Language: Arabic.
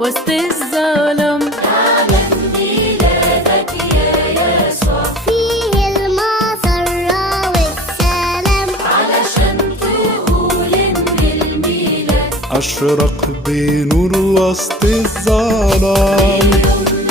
وسط الظلام. أعلن ميلادك يا يسوع، فيه المسرة والسلام، علشان تقول إن الميلاد أشرق بنور وسط الظلام. اليوم